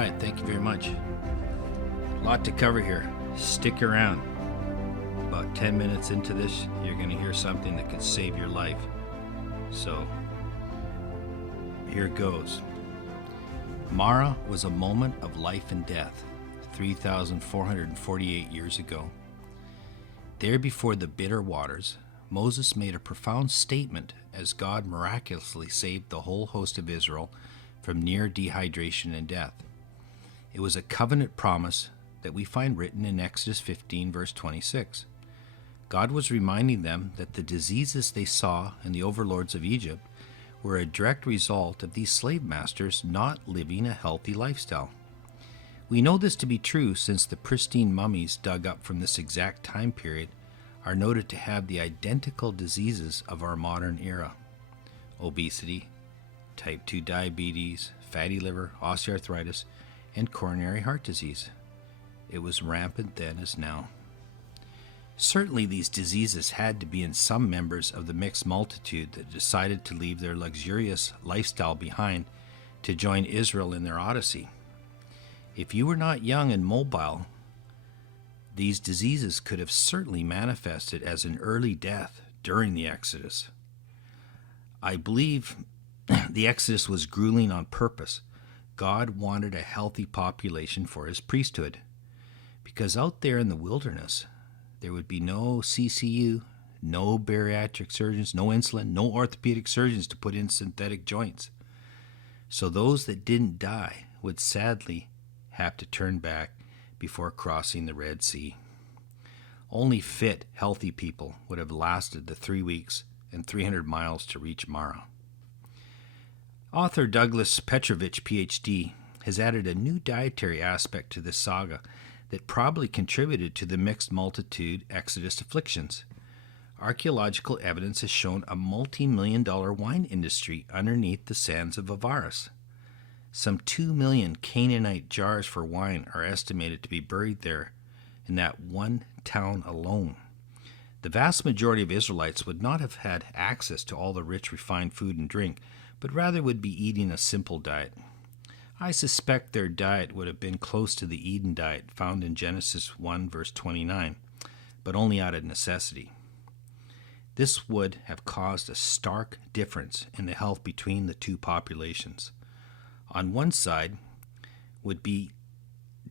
right, thank you very much. A lot to cover here. Stick around. About 10 minutes into this, you're going to hear something that could save your life. So, here it goes. Marah was a moment of life and death, 3,448 years ago. There before the bitter waters, Moses made a profound statement as God miraculously saved the whole host of Israel from near dehydration and death. It was a covenant promise that we find written in Exodus 15, verse 26. God was reminding them that the diseases they saw in the overlords of Egypt were a direct result of these slave masters not living a healthy lifestyle. We know this to be true since the pristine mummies dug up from this exact time period are noted to have the identical diseases of our modern era: obesity, type 2 diabetes, fatty liver, osteoarthritis, and coronary heart disease. It was rampant then as now. Certainly these diseases had to be in some members of the mixed multitude that decided to leave their luxurious lifestyle behind to join Israel in their odyssey. If you were not young and mobile, these diseases could have certainly manifested as an early death during the Exodus. I believe the Exodus was grueling on purpose. God wanted a healthy population for his priesthood, because out there in the wilderness, there would be no CCU, no bariatric surgeons, no insulin, no orthopedic surgeons to put in synthetic joints. So those that didn't die would sadly have to turn back before crossing the Red Sea. Only fit, healthy people would have lasted the 3 weeks and 300 miles to reach Marah. Author Douglas Petrovich, Ph.D., has added a new dietary aspect to this saga that probably contributed to the mixed multitude Exodus afflictions. Archaeological evidence has shown a multi-million-dollar wine industry underneath the sands of Avaris. Some 2 million Canaanite jars for wine are estimated to be buried there in that one town alone. The vast majority of Israelites would not have had access to all the rich, refined food and drink, but rather would be eating a simple diet. I suspect their diet would have been close to the Eden diet found in Genesis 1, verse 29, but only out of necessity. This would have caused a stark difference in the health between the two populations. On one side would be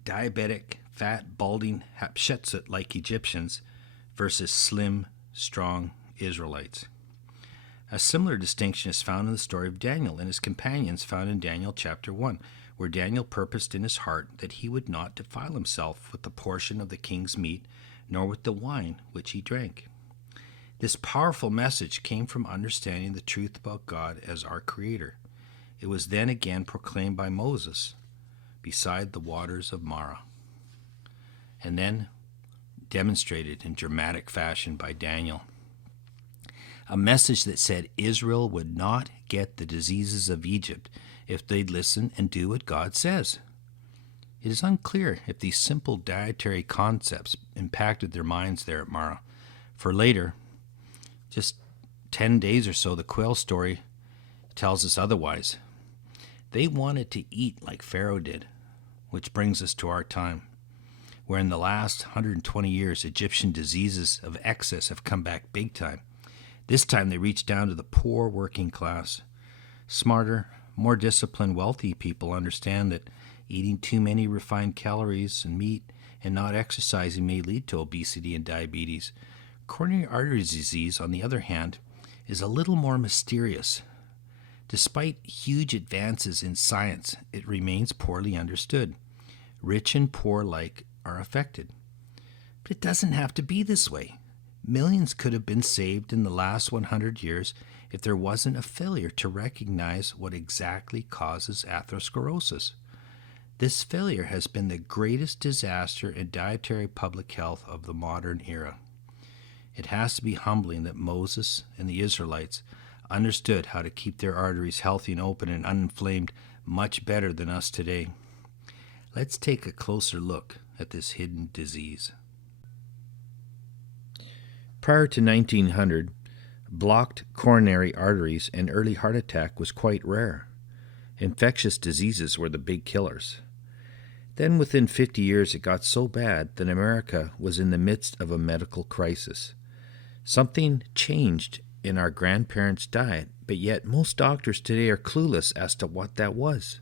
diabetic, fat, balding Hatshepsut-like Egyptians versus slim, strong Israelites. A similar distinction is found in the story of Daniel and his companions found in Daniel chapter 1, where Daniel purposed in his heart that he would not defile himself with the portion of the king's meat, nor with the wine which he drank. This powerful message came from understanding the truth about God as our Creator. It was then again proclaimed by Moses beside the waters of Marah, and then demonstrated in dramatic fashion by Daniel. A message that said Israel would not get the diseases of Egypt if they'd listen and do what God says. It is unclear if these simple dietary concepts impacted their minds there at Marah, for later, just 10 days or so, the quail story tells us otherwise. They wanted to eat like Pharaoh did, which brings us to our time, where in the last 120 years, Egyptian diseases of excess have come back big time. This time they reach down to the poor working class. Smarter, more disciplined, wealthy people understand that eating too many refined calories and meat and not exercising may lead to obesity and diabetes. Coronary artery disease, on the other hand, is a little more mysterious. Despite huge advances in science, it remains poorly understood. Rich and poor alike are affected. But it doesn't have to be this way. Millions could have been saved in the last 100 years if there wasn't a failure to recognize what exactly causes atherosclerosis. This failure has been the greatest disaster in dietary public health of the modern era. It has to be humbling that Moses and the Israelites understood how to keep their arteries healthy and open and uninflamed much better than us today. Let's take a closer look at this hidden disease. Prior to 1900, blocked coronary arteries and early heart attack was quite rare. Infectious diseases were the big killers. Then within 50 years it got so bad that America was in the midst of a medical crisis. Something changed in our grandparents' diet, but yet most doctors today are clueless as to what that was.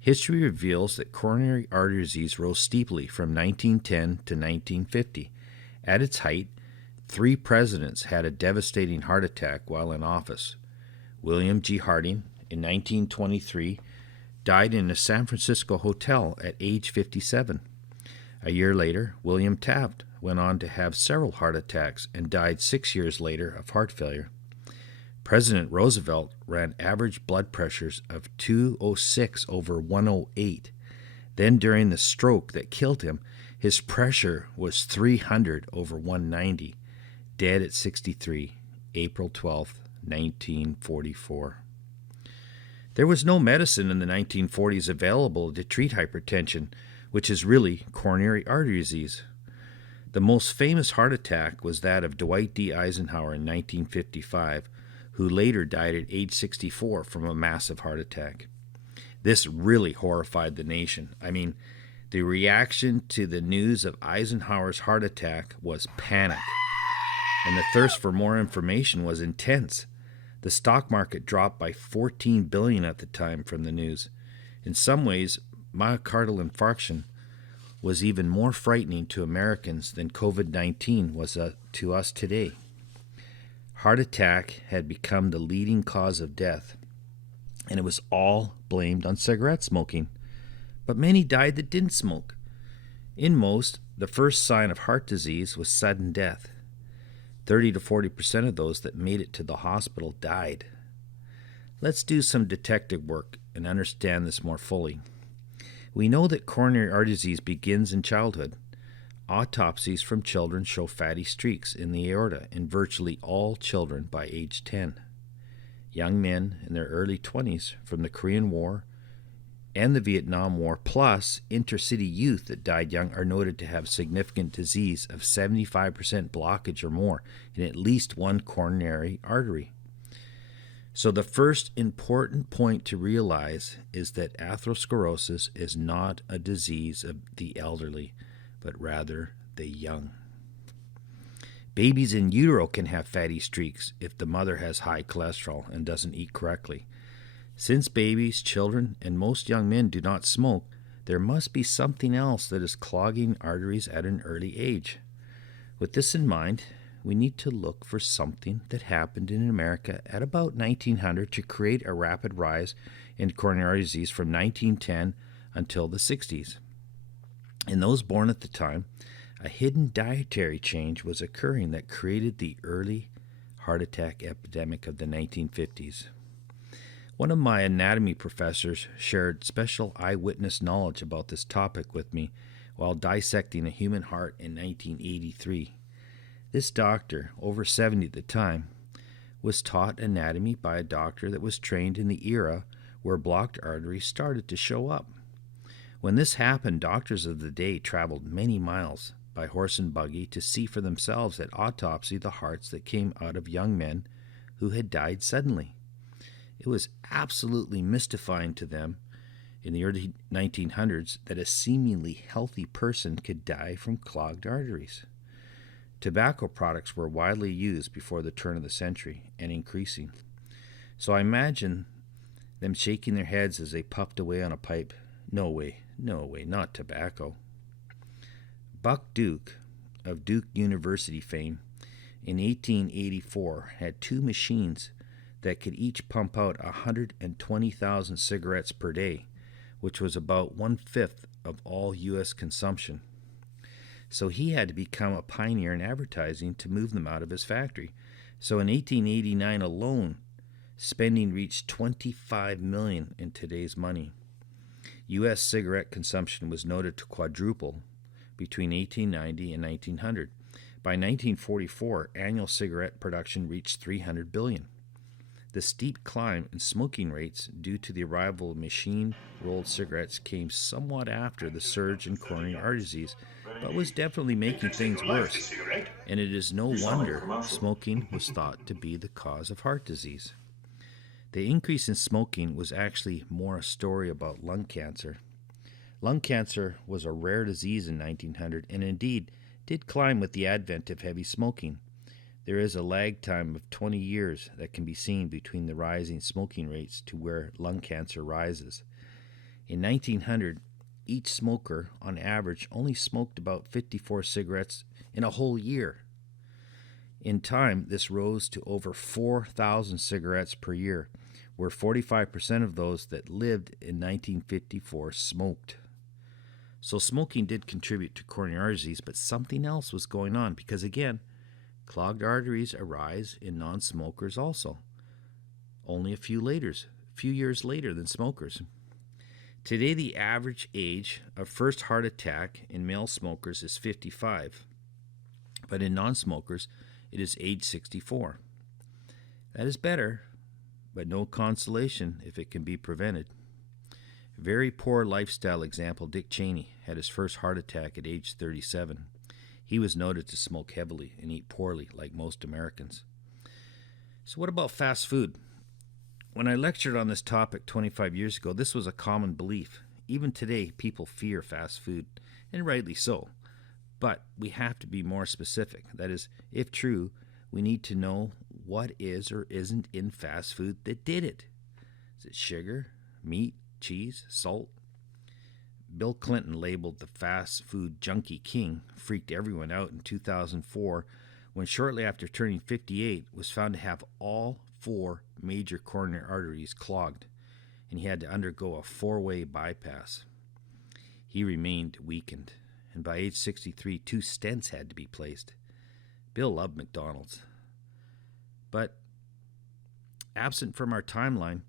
History reveals that coronary artery disease rose steeply from 1910 to 1950. At its height, 3 presidents had a devastating heart attack while in office. William G. Harding, in 1923, died in a San Francisco hotel at age 57. A year later, William Taft went on to have several heart attacks and died 6 years later of heart failure. President Roosevelt ran average blood pressures of 206 over 108. Then during the stroke that killed him, his pressure was 300 over 190. Dead at 63, April 12, 1944. There was no medicine in the 1940s available to treat hypertension, which is really coronary artery disease. The most famous heart attack was that of Dwight D. Eisenhower in 1955, who later died at age 64 from a massive heart attack. This really horrified the nation. I mean, the reaction to the news of Eisenhower's heart attack was panic, and the thirst for more information was intense. The stock market dropped by $14 billion at the time from the news. In some ways, myocardial infarction was even more frightening to Americans than COVID-19 was to us today. Heart attack had become the leading cause of death, and it was all blamed on cigarette smoking. But many died that didn't smoke. In most, the first sign of heart disease was sudden death. 30 to 40% of those that made it to the hospital died. Let's do some detective work and understand this more fully. We know that coronary artery disease begins in childhood. Autopsies from children show fatty streaks in the aorta in virtually all children by age 10. Young men in their early 20s from the Korean War and the Vietnam War, plus intercity youth that died young, are noted to have significant disease of 75% blockage or more in at least one coronary artery. So the first important point to realize is that atherosclerosis is not a disease of the elderly, but rather the young. Babies in utero can have fatty streaks if the mother has high cholesterol and doesn't eat correctly. Since babies, children, and most young men do not smoke, there must be something else that is clogging arteries at an early age. With this in mind, we need to look for something that happened in America at about 1900 to create a rapid rise in coronary artery disease from 1910 until the 60s. In those born at the time, a hidden dietary change was occurring that created the early heart attack epidemic of the 1950s. One of my anatomy professors shared special eyewitness knowledge about this topic with me while dissecting a human heart in 1983. This doctor, over 70 at the time, was taught anatomy by a doctor that was trained in the era where blocked arteries started to show up. When this happened, doctors of the day traveled many miles by horse and buggy to see for themselves at autopsy the hearts that came out of young men who had died suddenly. It was absolutely mystifying to them in the early 1900s that a seemingly healthy person could die from clogged arteries. Tobacco products were widely used before the turn of the century and increasing. So I imagine them shaking their heads as they puffed away on a pipe. No way, not tobacco. Buck Duke of Duke University fame in 1884 had 2 machines that could each pump out 120,000 cigarettes per day, which was about 1/5 of all U.S. consumption. So he had to become a pioneer in advertising to move them out of his factory. So in 1889 alone, spending reached $25 million in today's money. U.S. cigarette consumption was noted to quadruple between 1890 and 1900. By 1944, annual cigarette production reached 300 billion. The steep climb in smoking rates due to the arrival of machine-rolled cigarettes came somewhat after the surge in coronary artery disease, but was definitely making things worse, and it is no wonder smoking was thought to be the cause of heart disease. The increase in smoking was actually more a story about lung cancer. Lung cancer was a rare disease in 1900 and indeed did climb with the advent of heavy smoking. There is a lag time of 20 years that can be seen between the rising smoking rates to where lung cancer rises. In 1900, each smoker, on average, only smoked about 54 cigarettes in a whole year. In time, this rose to over 4,000 cigarettes per year, where 45% of those that lived in 1954 smoked. So smoking did contribute to coronary artery disease, but something else was going on because, again, clogged arteries arise in non-smokers also, only a few years later than smokers. Today, the average age of first heart attack in male smokers is 55, but in non-smokers, it is age 64. That is better, but no consolation if it can be prevented. Very poor lifestyle example, Dick Cheney had his first heart attack at age 37. He was noted to smoke heavily and eat poorly like most Americans. So what about fast food? When I lectured on this topic 25 years ago, this was a common belief. Even today, people fear fast food, and rightly so. But we have to be more specific. That is, if true, we need to know what is or isn't in fast food that did it. Is it sugar, meat, cheese, salt? Bill Clinton, labeled the fast food junkie king, freaked everyone out in 2004 when shortly after turning 58 was found to have all 4 major coronary arteries clogged, and he had to undergo a 4-way bypass. He remained weakened, and by age 63, 2 stents had to be placed. Bill loved McDonald's. But absent from our timeline,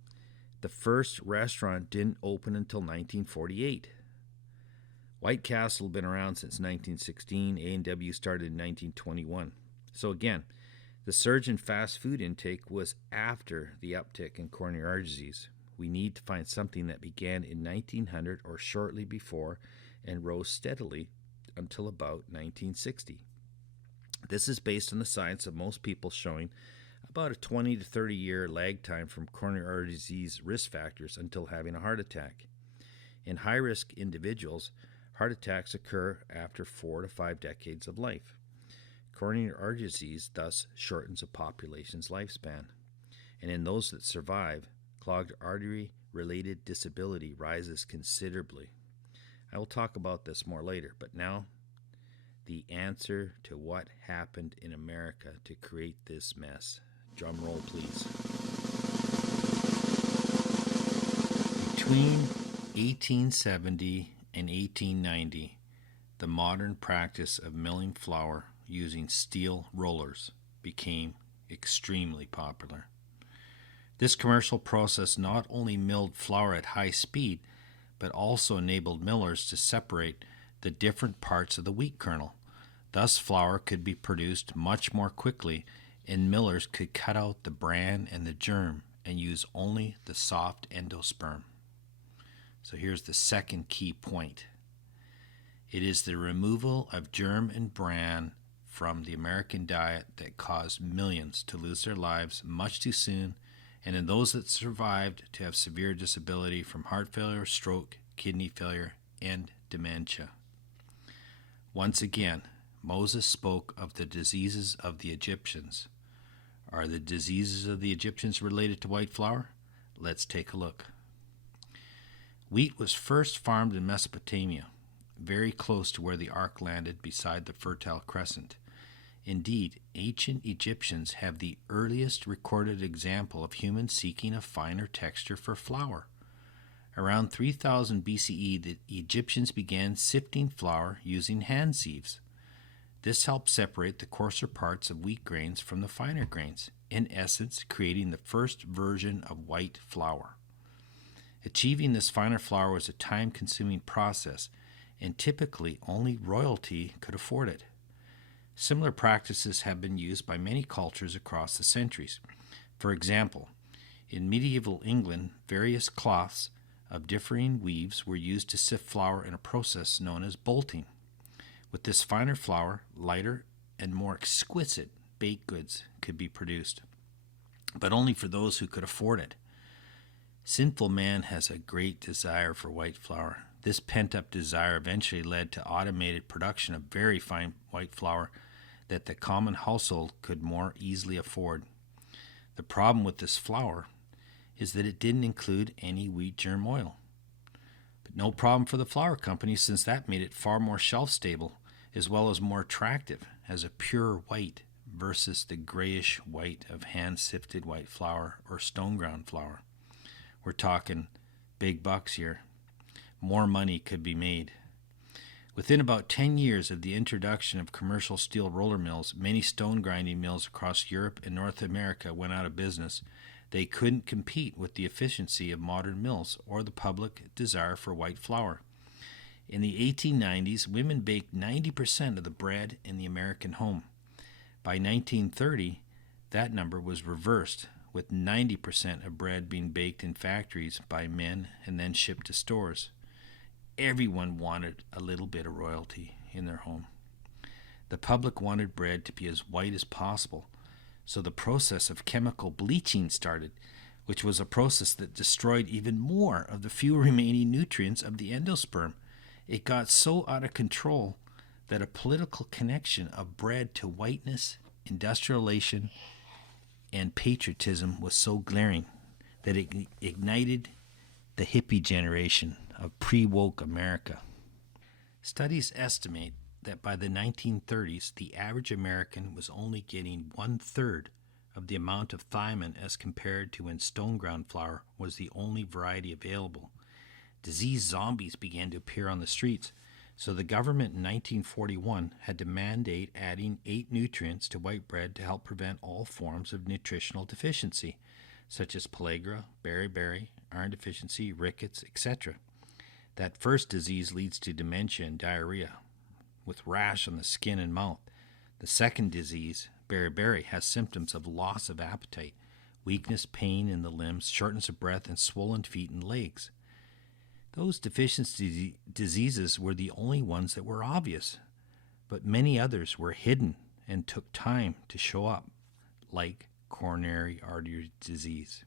the first restaurant didn't open until 1948. White Castle had been around since 1916. A&W started in 1921. So again, the surge in fast food intake was after the uptick in coronary artery disease. We need to find something that began in 1900 or shortly before and rose steadily until about 1960. This is based on the science of most people showing about a 20 to 30 year lag time from coronary artery disease risk factors until having a heart attack. In high-risk individuals, heart attacks occur after 4 to 5 decades of life. Coronary artery disease thus shortens a population's lifespan. And in those that survive, clogged artery-related disability rises considerably. I will talk about this more later, but now, the answer to what happened in America to create this mess. Drum roll, please. Between 1870 and 1890, the modern practice of milling flour using steel rollers became extremely popular. This commercial process not only milled flour at high speed, but also enabled millers to separate the different parts of the wheat kernel. Thus, flour could be produced much more quickly, and millers could cut out the bran and the germ and use only the soft endosperm. So here's the second key point. It is the removal of germ and bran from the American diet that caused millions to lose their lives much too soon, and in those that survived to have severe disability from heart failure, stroke, kidney failure, and dementia. Once again, Moses spoke of the diseases of the Egyptians. Are the diseases of the Egyptians related to white flour? Let's take a look. Wheat was first farmed in Mesopotamia, very close to where the ark landed beside the Fertile Crescent. Indeed, ancient Egyptians have the earliest recorded example of humans seeking a finer texture for flour. Around 3000 BCE, the Egyptians began sifting flour using hand sieves. This helped separate the coarser parts of wheat grains from the finer grains, in essence creating the first version of white flour. Achieving this finer flour was a time-consuming process, and typically only royalty could afford it. Similar practices have been used by many cultures across the centuries. For example, in medieval England, various cloths of differing weaves were used to sift flour in a process known as bolting. With this finer flour, lighter and more exquisite baked goods could be produced, but only for those who could afford it. Sinful man has a great desire for white flour. This pent-up desire eventually led to automated production of very fine white flour that the common household could more easily afford. The problem with this flour is that it didn't include any wheat germ oil. But no problem for the flour company, since that made it far more shelf-stable as well as more attractive as a pure white versus the grayish white of hand-sifted white flour or stone-ground flour. We're talking big bucks here. More money could be made. Within about 10 years of the introduction of commercial steel roller mills, many stone grinding mills across Europe and North America went out of business. They couldn't compete with the efficiency of modern mills or the public desire for white flour. In the 1890s, women baked 90% of the bread in the American home. By 1930, that number was reversed, with 90% of bread being baked in factories by men and then shipped to stores. Everyone wanted a little bit of royalty in their home. The public wanted bread to be as white as possible, so the process of chemical bleaching started, which was a process that destroyed even more of the few remaining nutrients of the endosperm. It got so out of control that a political connection of bread to whiteness, industrialization, and patriotism was so glaring that it ignited the hippie generation of pre-woke America. Studies estimate that by the 1930s, the average American was only getting 1/3 of the amount of thiamine as compared to when stone ground flour was the only variety available. Disease zombies began to appear on the streets, so the government in 1941 had to mandate adding 8 nutrients to white bread to help prevent all forms of nutritional deficiency, such as pellagra, beriberi, iron deficiency, rickets, etc. That first disease leads to dementia and diarrhea, with rash on the skin and mouth. The second disease, beriberi, has symptoms of loss of appetite, weakness, pain in the limbs, shortness of breath, and swollen feet and legs. Those deficiency diseases were the only ones that were obvious, but many others were hidden and took time to show up, like coronary artery disease.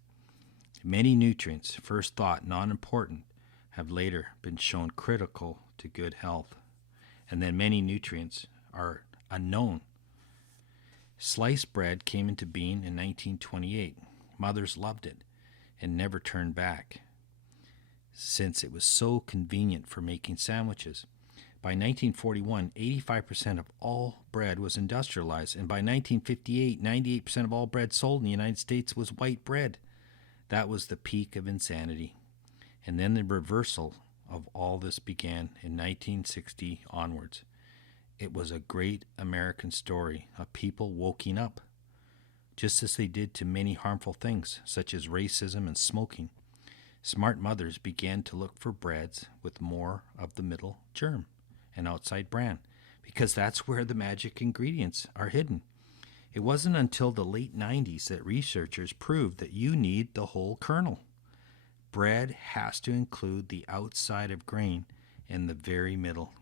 Many nutrients, first thought non-important, have later been shown critical to good health. And then many nutrients are unknown. Sliced bread came into being in 1928. Mothers loved it and never turned back, since it was so convenient for making sandwiches. By 1941, 85% of all bread was industrialized, and by 1958, 98% of all bread sold in the United States was white bread. That was the peak of insanity. And then the reversal of all this began in 1960 onwards. It was a great American story of people waking up, just as they did to many harmful things, such as racism and smoking. Smart mothers began to look for breads with more of the middle germ and outside bran, because that's where the magic ingredients are hidden. It wasn't until the late 90s that researchers proved that you need the whole kernel. Bread has to include the outside of grain and the very middle.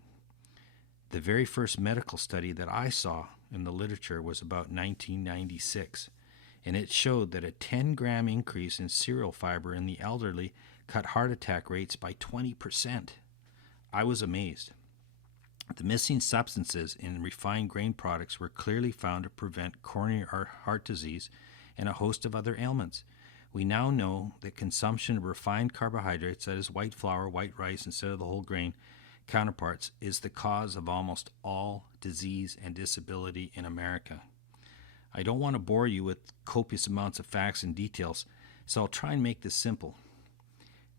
The very first medical study that I saw in the literature was about 1996, and it showed that a 10-gram increase in cereal fiber in the elderly cut heart attack rates by 20%. I was amazed. The missing substances in refined grain products were clearly found to prevent coronary heart disease and a host of other ailments. We now know that consumption of refined carbohydrates, that is white flour, white rice instead of the whole grain counterparts, is the cause of almost all disease and disability in America. I don't want to bore you with copious amounts of facts and details, so I'll try and make this simple.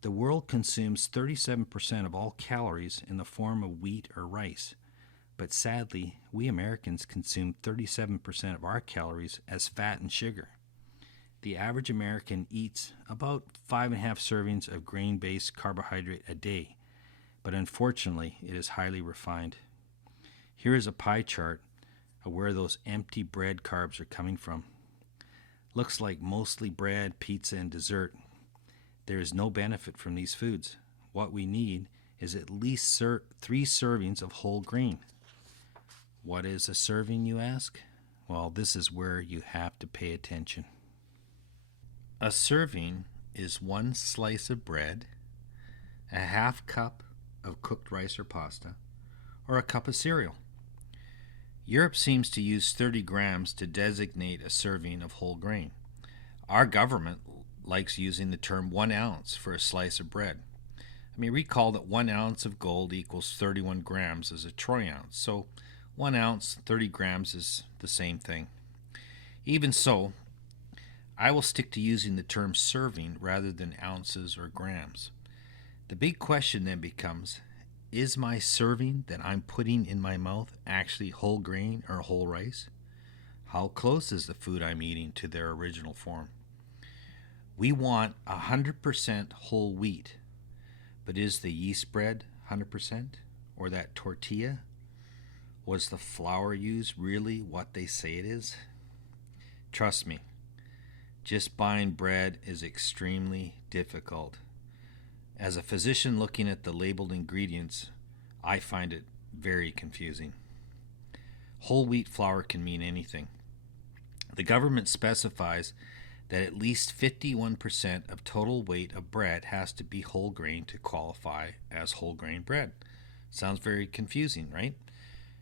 The world consumes 37% of all calories in the form of wheat or rice, but sadly, we Americans consume 37% of our calories as fat and sugar. The average American eats about 5.5 servings of grain-based carbohydrate a day, but unfortunately, it is highly refined. Here is a pie chart of where those empty bread carbs are coming from. Looks like mostly bread, pizza, and dessert. There is no benefit from these foods. What we need is at least 3 servings of whole grain. What is a serving, you ask? Well, this is where you have to pay attention. A serving is 1 slice of bread, a 1/2 cup of cooked rice or pasta, or a cup of cereal. Europe seems to use 30 grams to designate a serving of whole grain. Our government likes using the term 1 ounce for a slice of bread. Recall that 1 ounce of gold equals 31 grams as a troy ounce, so 1 ounce, 30 grams is the same thing. Even so, I will stick to using the term serving rather than ounces or grams. The big question then becomes, is my serving that I'm putting in my mouth actually whole grain or whole rice? How close is the food I'm eating to their original form? We want 100% whole wheat, but is the yeast bread 100%? Or that tortilla? Was the flour used really what they say it is? Trust me, just buying bread is extremely difficult. As a physician looking at the labeled ingredients, I find it very confusing. Whole wheat flour can mean anything. The government specifies that at least 51% of total weight of bread has to be whole grain to qualify as whole grain bread. Sounds very confusing, right?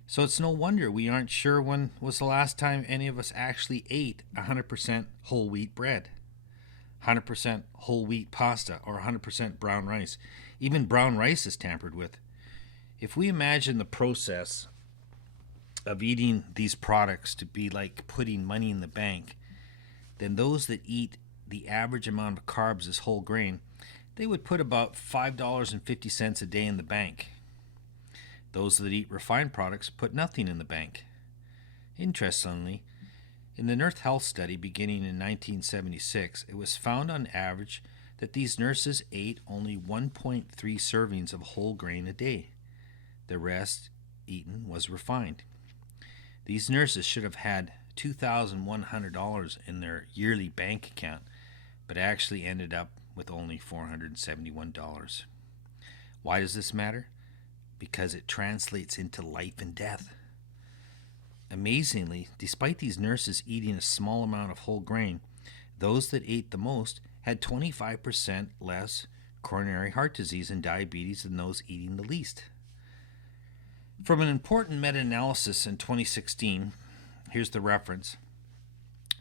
So it's no wonder we aren't sure when was the last time any of us actually ate 100% whole wheat bread, 100% whole wheat pasta, or 100% brown rice. Even brown rice is tampered with. If we imagine the process of eating these products to be like putting money in the bank, then those that eat the average amount of carbs as whole grain, they would put about $5.50 a day in the bank. Those that eat refined products put nothing in the bank. Interestingly, in the Nurse Health Study beginning in 1976, it was found on average that these nurses ate only 1.3 servings of whole grain a day. The rest eaten was refined. These nurses should have had $2,100 in their yearly bank account, but actually ended up with only $471. Why does this matter? Because it translates into life and death. Amazingly, despite these nurses eating a small amount of whole grain, those that ate the most had 25% less coronary heart disease and diabetes than those eating the least. From an important meta-analysis in 2016, here's the reference.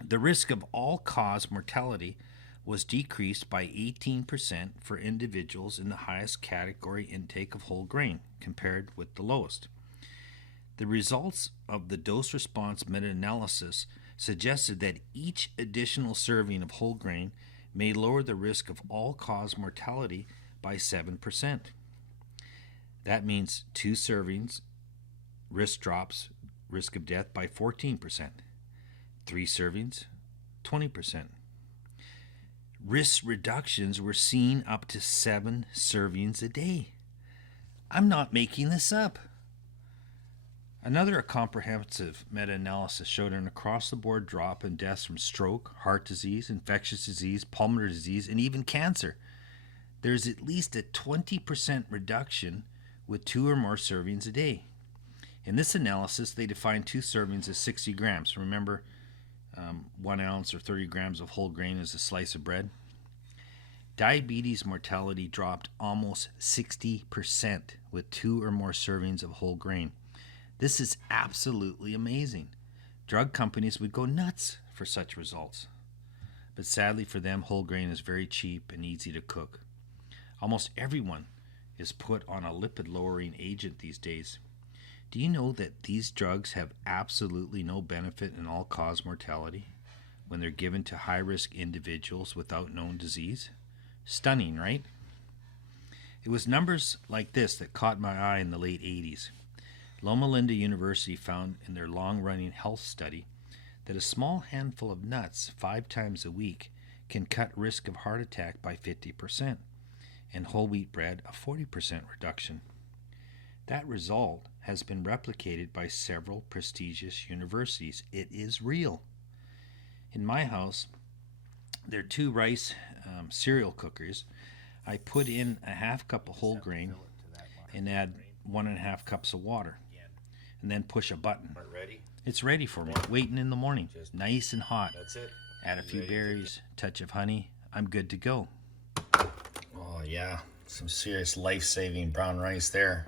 The risk of all-cause mortality was decreased by 18% for individuals in the highest category intake of whole grain compared with the lowest. The results of the dose-response meta-analysis suggested that each additional serving of whole grain may lower the risk of all-cause mortality by 7%. That means 2 servings, risk drops risk of death by 14%. 3 servings, 20%. Risk reductions were seen up to 7 servings a day. I'm not making this up. Another comprehensive meta-analysis showed an across-the-board drop in deaths from stroke, heart disease, infectious disease, pulmonary disease, and even cancer. There's at least a 20% reduction with 2 or more servings a day. In this analysis, they defined 2 servings as 60 grams. Remember, 1 ounce or 30 grams of whole grain is a slice of bread. Diabetes mortality dropped almost 60% with 2 or more servings of whole grain. This is absolutely amazing. Drug companies would go nuts for such results. But sadly for them, whole grain is very cheap and easy to cook. Almost everyone is put on a lipid-lowering agent these days. Do you know that these drugs have absolutely no benefit in all-cause mortality when they're given to high-risk individuals without known disease? Stunning, right? It was numbers like this that caught my eye in the late 80s. Loma Linda University found in their long-running health study that a small handful of nuts 5 times a week can cut risk of heart attack by 50%, and whole wheat bread a 40% reduction. That result has been replicated by several prestigious universities. It is real. In my house, there are 2 rice cereal cookers. I put in a half cup of whole grain and add 1.5 cups of water, and then push a button. It's ready for me, waiting in the morning, nice and hot. That's it. Add a few berries, touch of honey. I'm good to go. Oh yeah, Some serious life-saving brown rice there.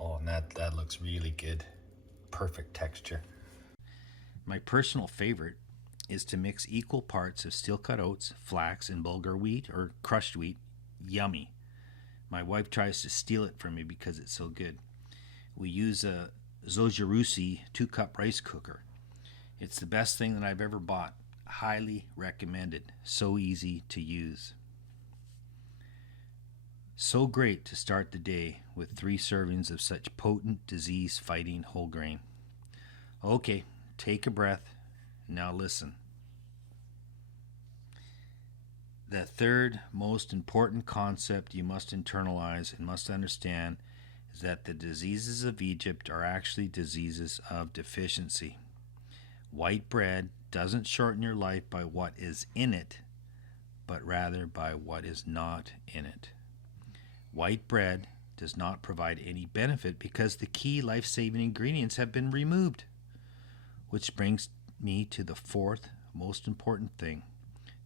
Oh, and that looks really good. Perfect texture. My personal favorite is to mix equal parts of steel-cut oats, flax, and bulgur wheat or crushed wheat. Yummy. My wife tries to steal it from me because it's so good. We use a Zojirusi 2-cup rice cooker. It's the best thing that I've ever bought. Highly recommended. So easy to use. So great to start the day with 3 servings of such potent disease-fighting whole grain. Okay, take a breath. Now listen. The third most important concept you must internalize and must understand is that the diseases of Egypt are actually diseases of deficiency. White bread doesn't shorten your life by what is in it, but rather by what is not in it. White bread does not provide any benefit because the key life-saving ingredients have been removed. Which brings me to the fourth most important thing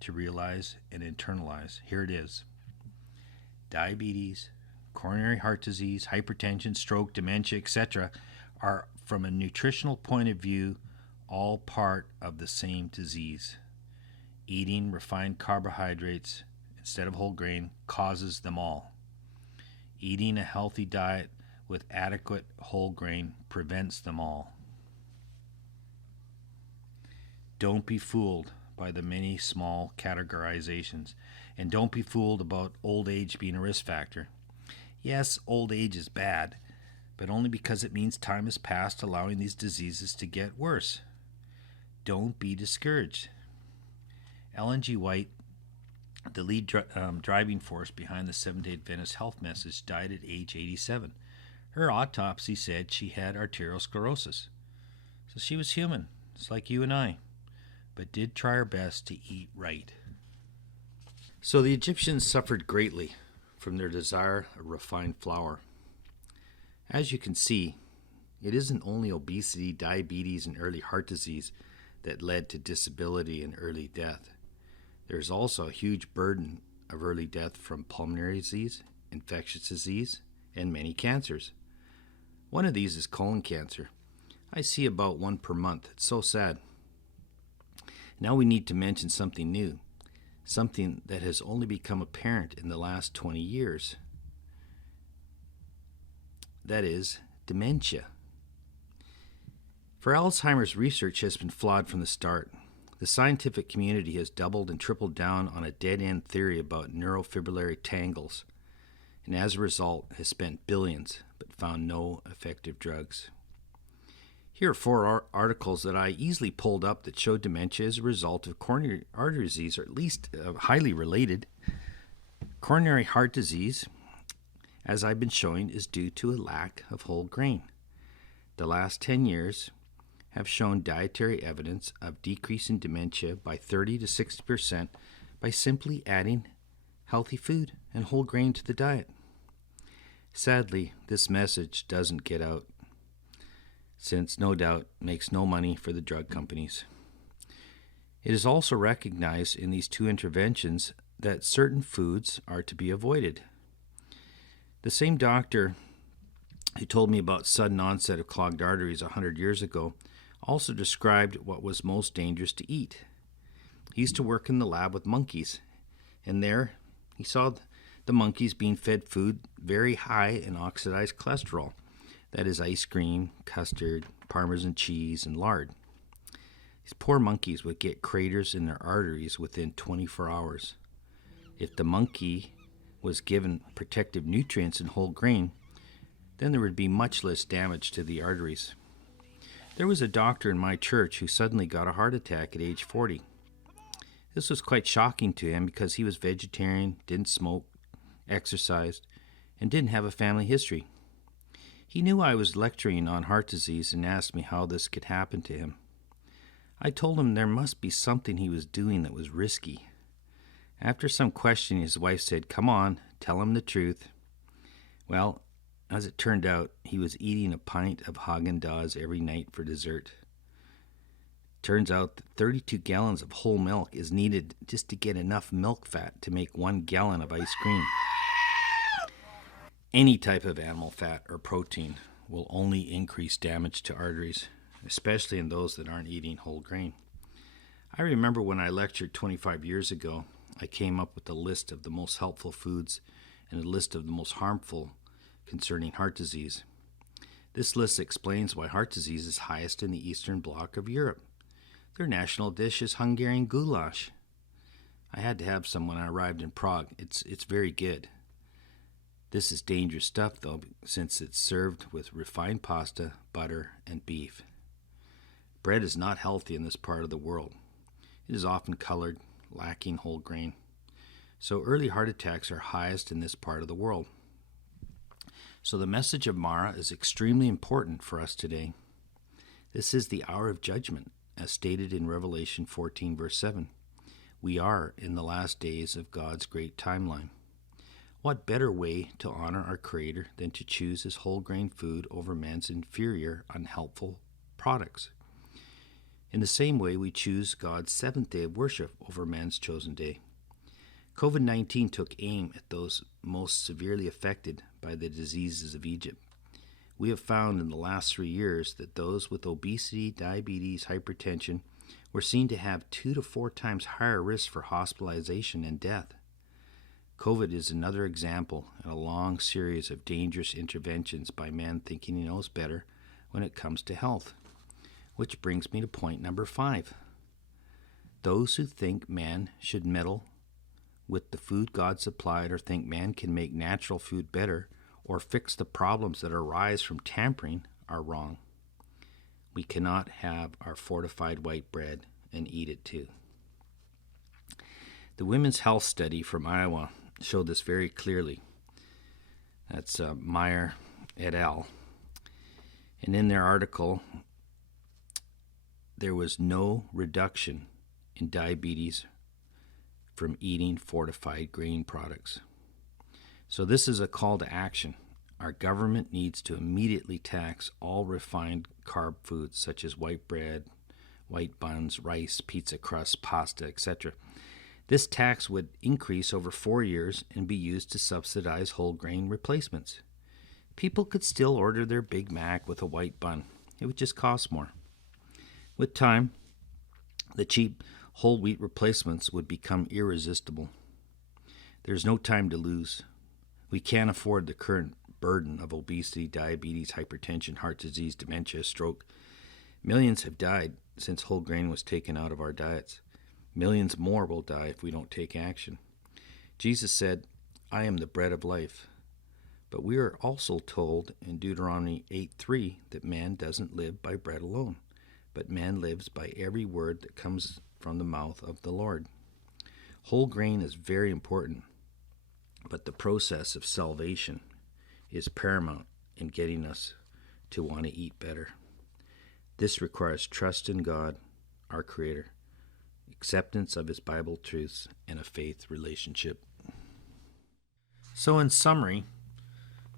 to realize and internalize. Here it is. Diabetes, coronary heart disease, hypertension, stroke, dementia, etc. are, from a nutritional point of view, all part of the same disease. Eating refined carbohydrates instead of whole grain causes them all. Eating a healthy diet with adequate whole grain prevents them all. Don't be fooled by the many small categorizations, and don't be fooled about old age being a risk factor. Yes, old age is bad, but only because it means time has passed, allowing these diseases to get worse. Don't be discouraged. Ellen G. White, the lead driving force behind the Seventh-day Adventist health message, died at age 87. Her autopsy said she had arteriosclerosis. So she was human, just like you and I, but did try her best to eat right. So the Egyptians suffered greatly from their desire of refined flour. As you can see, it isn't only obesity, diabetes, and early heart disease that led to disability and early death. There's also a huge burden of early death from pulmonary disease, infectious disease, and many cancers. One of these is colon cancer. I see about 1 per month. It's so sad. Now we need to mention something new, something that has only become apparent in the last 20 years. That is dementia. For Alzheimer's, research has been flawed from the start. The scientific community has doubled and tripled down on a dead-end theory about neurofibrillary tangles, and as a result has spent billions but found no effective drugs. Here are 4 articles that I easily pulled up that show dementia as a result of coronary artery disease, or at least highly related. Coronary heart disease, as I've been showing, is due to a lack of whole grain. The last 10 years have shown dietary evidence of decreasing dementia by 30 to 60% by simply adding healthy food and whole grain to the diet. Sadly, this message doesn't get out, since no doubt makes no money for the drug companies. It is also recognized in these 2 interventions that certain foods are to be avoided. The same doctor who told me about sudden onset of clogged arteries 100 years ago also described what was most dangerous to eat. He used to work in the lab with monkeys, and there he saw the monkeys being fed food very high in oxidized cholesterol. That is ice cream, custard, Parmesan cheese, and lard. These poor monkeys would get craters in their arteries within 24 hours. If the monkey was given protective nutrients and whole grain, then there would be much less damage to the arteries. There was a doctor in my church who suddenly got a heart attack at age 40. This was quite shocking to him because he was vegetarian, didn't smoke, exercised, and didn't have a family history. He knew I was lecturing on heart disease and asked me how this could happen to him. I told him there must be something he was doing that was risky. After some questioning, his wife said, "Come on, tell him the truth." Well, as it turned out, he was eating a pint of Haagen-Dazs every night for dessert. Turns out that 32 gallons of whole milk is needed just to get enough milk fat to make 1 gallon of ice cream. Any type of animal fat or protein will only increase damage to arteries, especially in those that aren't eating whole grain. I remember when I lectured 25 years ago, I came up with a list of the most helpful foods and a list of the most harmful concerning heart disease. This list explains why heart disease is highest in the Eastern Bloc of Europe. Their national dish is Hungarian goulash. I had to have some when I arrived in Prague. It's very good. This is dangerous stuff, though, since it's served with refined pasta, butter, and beef. Bread is not healthy in this part of the world. It is often colored, lacking whole grain. So early heart attacks are highest in this part of the world. So the message of Marah is extremely important for us today. This is the hour of judgment, as stated in Revelation 14, verse 7. We are in the last days of God's great timeline. What better way to honor our Creator than to choose His whole grain food over man's inferior, unhelpful products? In the same way, we choose God's seventh day of worship over man's chosen day. COVID-19 took aim at those most severely affected by the diseases of Egypt. We have found in the last 3 years that those with obesity, diabetes, hypertension were seen to have 2 to 4 times higher risk for hospitalization and death. COVID is another example in a long series of dangerous interventions by man thinking he knows better when it comes to health. Which brings me to point number 5. Those who think man should meddle with the food God supplied or think man can make natural food better or fix the problems that arise from tampering are wrong. We cannot have our fortified white bread and eat it too. The Women's Health Study from Iowa showed this very clearly. That's Meyer et al. And in their article, there was no reduction in diabetes from eating fortified grain products. So this is a call to action. Our government needs to immediately tax all refined carb foods such as white bread, white buns, rice, pizza crust, pasta, etc. This tax would increase over 4 years and be used to subsidize whole grain replacements. People could still order their Big Mac with a white bun. It would just cost more. With time, the cheap whole wheat replacements would become irresistible. There's no time to lose. We can't afford the current burden of obesity, diabetes, hypertension, heart disease, dementia, stroke. Millions have died since whole grain was taken out of our diets. Millions more will die if we don't take action. Jesus said, "I am the bread of life." But we are also told in Deuteronomy 8:3 that man doesn't live by bread alone, but man lives by every word that comes from the mouth of the Lord. Whole grain is very important, but the process of salvation is paramount in getting us to want to eat better. This requires trust in God, our Creator, acceptance of His Bible truths, and a faith relationship. So in summary,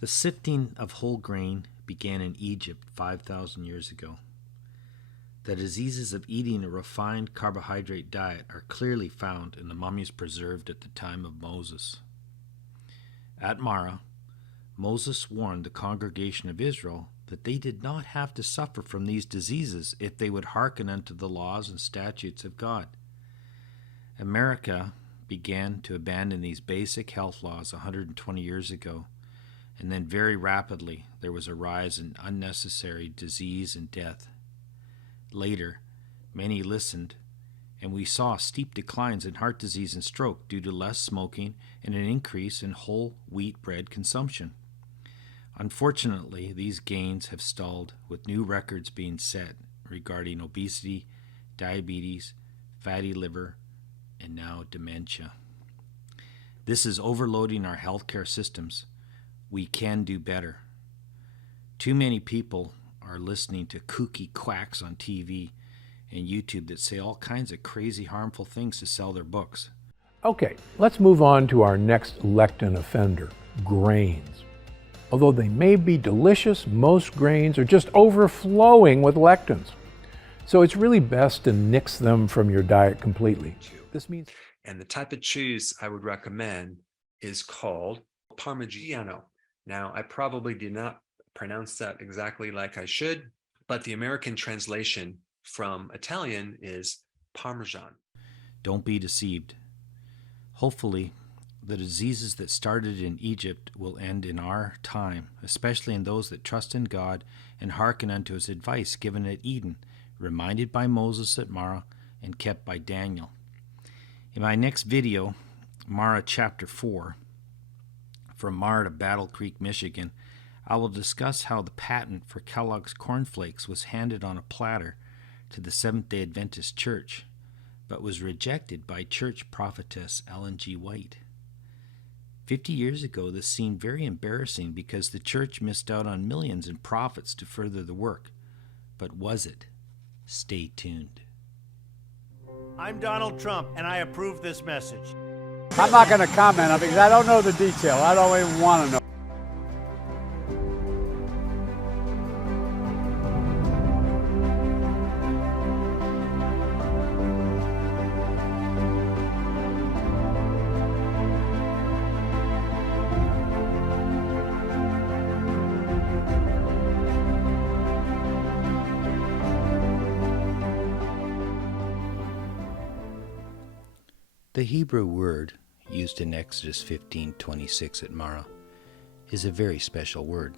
the sifting of whole grain began in Egypt 5,000 years ago. The diseases of eating a refined carbohydrate diet are clearly found in the mummies preserved at the time of Moses. At Marah, Moses warned the congregation of Israel that they did not have to suffer from these diseases if they would hearken unto the laws and statutes of God. America began to abandon these basic health laws 120 years ago, and then very rapidly there was a rise in unnecessary disease and death. Later, many listened, and we saw steep declines in heart disease and stroke due to less smoking and an increase in whole wheat bread consumption. Unfortunately, these gains have stalled, with new records being set regarding obesity, diabetes, fatty liver, and now dementia. This is overloading our healthcare systems. We can do better. Too many people are listening to kooky quacks on TV and YouTube that say all kinds of crazy, harmful things to sell their books. Okay, let's move on to our next lectin offender, grains. Although they may be delicious, most grains are just overflowing with lectins. So it's really best to nix them from your diet completely. This means And the type of cheese I would recommend is called Parmigiano. Now, I probably did not pronounce that exactly like I should, but the American translation from Italian is Parmesan. Don't be deceived. Hopefully, the diseases that started in Egypt will end in our time, especially in those that trust in God and hearken unto his advice given at Eden, reminded by Moses at Marah, and kept by Daniel. In my next video, Marah chapter 4, from Marah to Battle Creek, Michigan, I will discuss how the patent for Kellogg's cornflakes was handed on a platter to the Seventh-day Adventist Church, but was rejected by church prophetess Ellen G. White. 50 years ago, this seemed very embarrassing because the church missed out on millions in profits to further the work. But was it? Stay tuned. I'm Donald Trump, and I approve this message. I'm not going to comment on it because I don't know the detail. I don't even want to know. The Hebrew word used in Exodus 15:26 at Marah is a very special word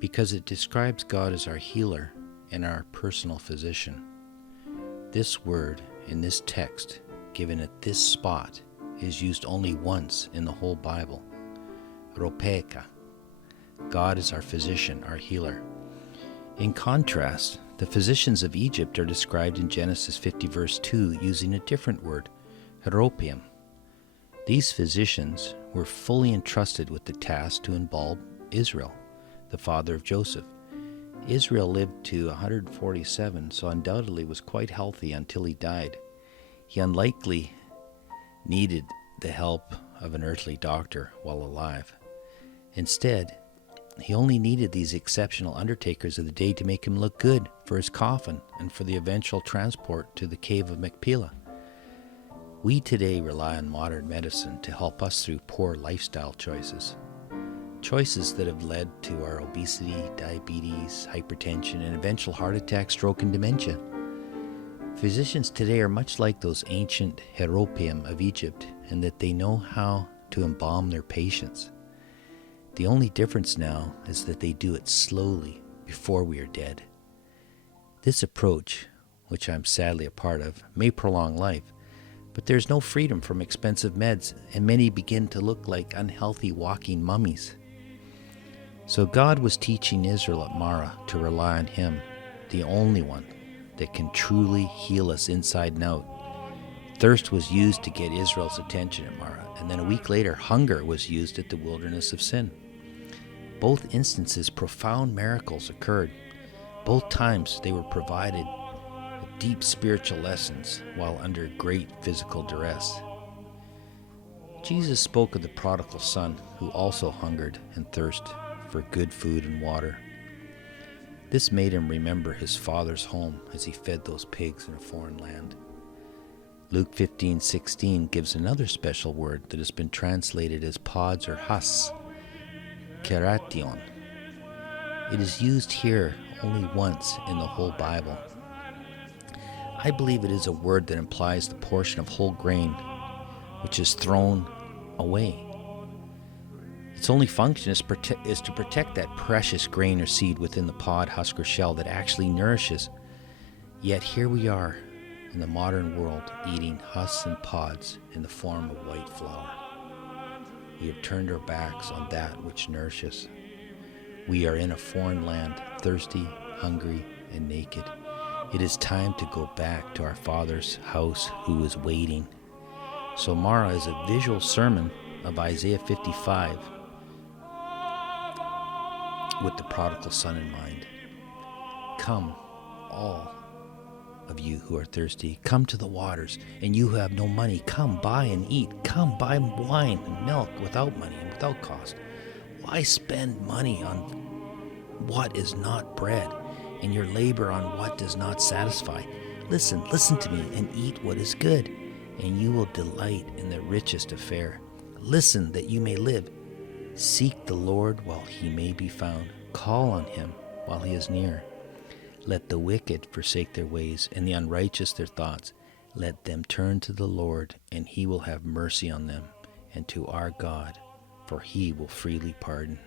because it describes God as our healer and our personal physician. This word in this text, given at this spot, is used only once in the whole Bible. Ropeka. God is our physician, our healer. In contrast, the physicians of Egypt are described in Genesis 50 verse 2 using a different word, Heropium. These physicians were fully entrusted with the task to embalm Israel, the father of Joseph. Israel lived to 147, so undoubtedly was quite healthy until he died. He unlikely needed the help of an earthly doctor while alive. Instead, he only needed these exceptional undertakers of the day to make him look good for his coffin and for the eventual transport to the cave of Machpelah. We today rely on modern medicine to help us through poor lifestyle choices. Choices that have led to our obesity, diabetes, hypertension, and eventual heart attack, stroke, and dementia. Physicians today are much like those ancient Heropium of Egypt in that they know how to embalm their patients. The only difference now is that they do it slowly before we are dead. This approach, which I'm sadly a part of, may prolong life, but there's no freedom from expensive meds, and many begin to look like unhealthy walking mummies. So God was teaching Israel at Marah to rely on Him, the only one that can truly heal us inside and out. Thirst was used to get Israel's attention at Marah, and then a week later, hunger was used at the wilderness of Sin. Both instances, profound miracles occurred. Both times they were provided deep spiritual lessons while under great physical duress. Jesus spoke of the prodigal son who also hungered and thirsted for good food and water. This made him remember his father's home as he fed those pigs in a foreign land. Luke 15:16 gives another special word that has been translated as pods or husks, keration. It is used here only once in the whole Bible. I believe it is a word that implies the portion of whole grain which is thrown away. Its only function is to protect that precious grain or seed within the pod, husk, or shell that actually nourishes. Yet here we are in the modern world eating husks and pods in the form of white flour. We have turned our backs on that which nourishes. We are in a foreign land, thirsty, hungry, and naked. It is time to go back to our Father's house who is waiting. So Marah is a visual sermon of Isaiah 55 with the prodigal son in mind. Come, all of you who are thirsty, come to the waters, and you who have no money, come buy and eat. Come buy wine and milk without money and without cost. Why spend money on what is not bread? and your labor on what does not satisfy. Listen to me, and eat what is good, and you will delight in the richest of fare. Listen that you may live. Seek the Lord while he may be found. Call on him while he is near. Let the wicked forsake their ways, and the unrighteous their thoughts. Let them turn to the Lord, and he will have mercy on them, and to our God, for he will freely pardon.